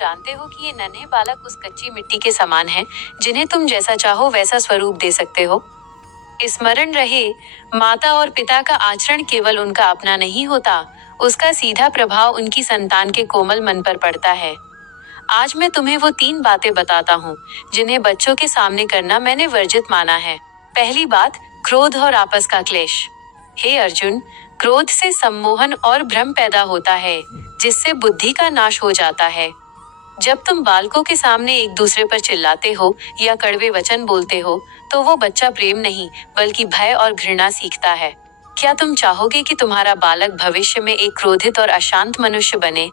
जानते हो कि ये नन्हे बालक उस कच्ची मिट्टी के समान हैं, जिन्हें तुम जैसा चाहो वैसा स्वरूप दे सकते हो। स्मरण रहे, माता और पिता का आचरण केवल उनका अपना नहीं होता, उसका सीधा प्रभाव उनकी संतान के कोमल मन पर पड़ता है। आज मैं तुम्हें वो 3 बातें बताता हूँ, जिन्हें बच्चों के सामने करना मैंने वर्जित माना है। पहली बात, क्रोध और आपस का क्लेश। हे अर्जुन, क्रोध से सम्मोहन और भ्रम पैदा होता है, जिससे बुद्धि का नाश हो जाता है। जब तुम बालकों के सामने एक दूसरे पर चिल्लाते हो या कड़वे वचन बोलते हो, तो वो बच्चा प्रेम नहीं, बल्कि भय और घृणा सीखता है। क्या तुम चाहोगे कि तुम्हारा बालक भविष्य में एक क्रोधित और अशांत मनुष्य बने?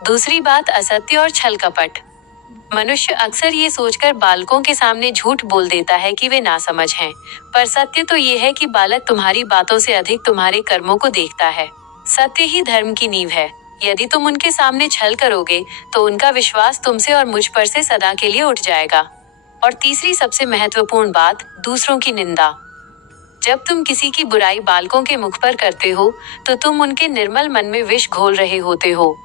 दूसरी बात, असत्य और छल कपट। मनुष्य अक्सर ये सोचकर बालकों के सामने झूठ बोल देता है कि वे नासमझ हैं, पर सत्य तो ये है कि बालक तुम्हारी बातों से अधिक तुम्हारे कर्मों को देखता है। सत्य ही धर्म की नींव है। यदि तुम उनके सामने छल करोगे, तो उनका विश्वास तुमसे और मुझ पर से सदा के लिए उठ जाएगा। और तीसरी सबसे महत्वपूर्ण बात, दूसरों की निंदा। जब तुम किसी की बुराई बालकों के मुख पर करते हो, तो तुम उनके निर्मल मन में विष घोल रहे होते हो।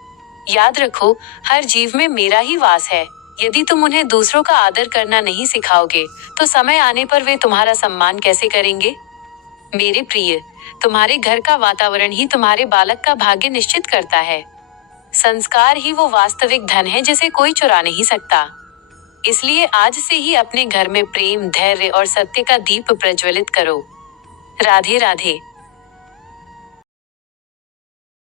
याद रखो, हर जीव में मेरा ही वास है। यदि तुम उन्हें दूसरों का आदर करना नहीं सिखाओगे, तो समय आने पर वे तुम्हारा सम्मान कैसे करेंगे? मेरे प्रिय, तुम्हारे घर का वातावरण ही तुम्हारे बालक का भाग्य निश्चित करता है। संस्कार ही वो वास्तविक धन है जिसे कोई चुरा नहीं सकता। इसलिए आज से ही अपने घर में प्रेम, धैर्य और सत्य का दीप प्रज्वलित करो। राधे राधे।